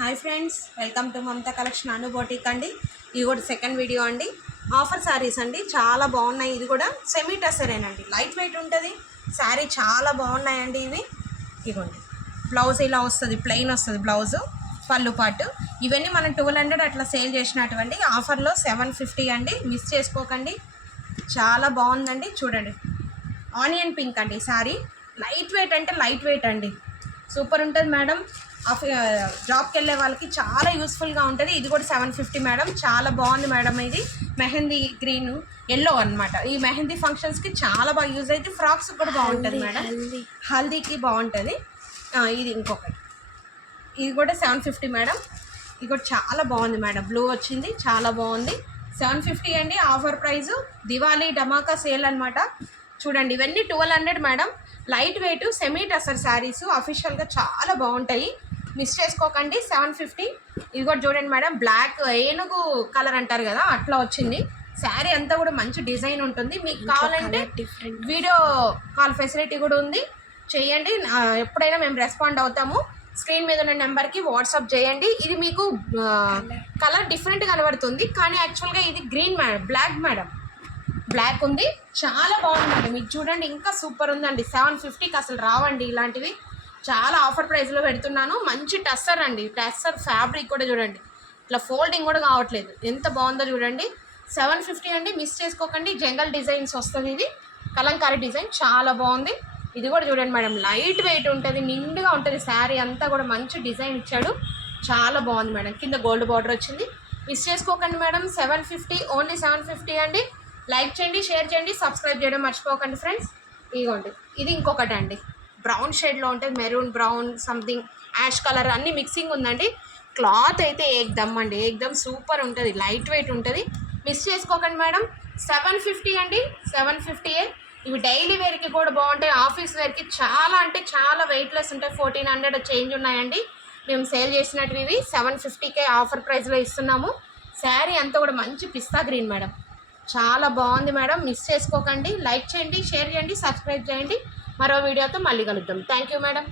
Hi friends, welcome to Mamata collection Anu boutique అండి. ఇది కూడా సెకండ్ వీడియో అండి. ఆఫర్ శారీస్ అండి, చాలా బాగున్నాయి. ఇది కూడా సెమీ టసరేనండి, లైట్ వెయిట్ ఉంటుంది శారీ. చాలా బాగున్నాయండి ఇవి. ఇదిగోండి, బ్లౌజ్ ఇలా వస్తుంది, ప్లెయిన్ వస్తుంది బ్లౌజు, పళ్ళు పాటు. ఇవన్నీ మనం 1200 అట్లా సేల్ చేసినటువంటి ఆఫర్లో 750 అండి. మిస్ చేసుకోకండి, చాలా బాగుందండి. చూడండి, ఆనియన్ పింక్ అండి శారీ. లైట్ వెయిట్ అంటే లైట్ వెయిట్ అండి, సూపర్ ఉంటుంది మేడం. జాబ్కి వెళ్ళే వాళ్ళకి చాలా యూస్ఫుల్గా ఉంటుంది. ఇది కూడా 750 మేడం. చాలా బాగుంది మేడం. ఇది మెహందీ గ్రీన్ ఎల్లో అనమాట. ఈ మెహందీ ఫంక్షన్స్కి చాలా బాగా యూజ్ అయితే, ఫ్రాక్స్ కూడా బాగుంటుంది మేడం, హల్దీకి బాగుంటుంది. ఇది ఇంకొకటి, ఇది కూడా 750 మేడం. ఇది కూడా చాలా బాగుంది మేడం, బ్లూ వచ్చింది, చాలా బాగుంది. 750 అండి, ఆఫర్ ప్రైజు. దివాళీ ధమాకా సేల్ అనమాట. చూడండి, ఇవన్నీ 1200 madam. Light weight semi tussar saris, అఫీషియల్గా చాలా బాగుంటాయి. మిస్ చేసుకోకండి. 750. ఇది కూడా చూడండి మేడం, బ్లాక్ ఏనుగు కలర్ అంటారు కదా, అట్లా వచ్చింది శారీ. అంతా కూడా మంచి డిజైన్ ఉంటుంది. మీకు కావాలంటే వీడియో కాల్ ఫెసిలిటీ కూడా ఉంది, చేయండి. ఎప్పుడైనా మేము రెస్పాండ్ అవుతాము. స్క్రీన్ మీద ఉన్న నెంబర్కి వాట్సాప్ చేయండి. ఇది మీకు కలర్ డిఫరెంట్ కనబడుతుంది, కానీ యాక్చువల్గా ఇది green madam, black madam, black ఉంది. చాలా బాగుంది మేడం. ఇది చూడండి, ఇంకా సూపర్ ఉందండి. 750కి అసలు రావండి ఇలాంటివి. చాలా ఆఫర్ ప్రైస్లో పెడుతున్నాను. మంచి టస్సర్ అండి, టస్సర్ ఫ్యాబ్రిక్ కూడా చూడండి, ఇట్లా ఫోల్డింగ్ కూడా కావట్లేదు. ఎంత బాగుందో చూడండి. 750 అండి, మిస్ చేసుకోకండి. జంగల్ డిజైన్స్ వస్తుంది, ఇది కలంకారీ డిజైన్, చాలా బాగుంది. ఇది కూడా చూడండి మేడం, లైట్ వెయిట్ ఉంటుంది, నిండుగా ఉంటుంది శారీ అంతా కూడా. మంచి డిజైన్ ఇచ్చాడు, చాలా బాగుంది మేడం. కింద గోల్డ్ బార్డర్ వచ్చింది. మిస్ చేసుకోకండి మేడం. 750, ఓన్లీ 750 అండి. లైక్ చేయండి, షేర్ చేయండి, సబ్స్క్రైబ్ చేయడం మర్చిపోకండి ఫ్రెండ్స్. ఇదిగోండి, ఇది ఇంకొకటి అండి, బ్రౌన్ షేడ్లో ఉంటుంది, maroon brown something ash colour అన్నీ మిక్సింగ్ ఉందండి. క్లాత్ అయితే ఏకదమ్ అండి, ఏకదమ్ సూపర్ ఉంటుంది, లైట్ వెయిట్ ఉంటుంది. మిస్ చేసుకోకండి మేడం. 750 అండి, 750ఏ. ఇవి డైలీ వేర్కి కూడా బాగుంటాయి, ఆఫీస్ వేర్కి చాలా అంటే చాలా వెయిట్లెస్ ఉంటాయి. 1400 చేంజ్ ఉన్నాయండి. మేము సేల్ చేసినట్టు ఇవి 750కే ఆఫర్ ప్రైస్లో ఇస్తున్నాము. శారీ అంతా కూడా మంచి పిస్తా గ్రీన్ మేడం, చాలా బాగుంది మేడం. మిస్ చేసుకోకండి. లైక్ చేయండి, షేర్ చేయండి, సబ్స్క్రైబ్ చేయండి. మరో వీడియోతో మళ్ళీ కలుద్దాం. Thank you madam.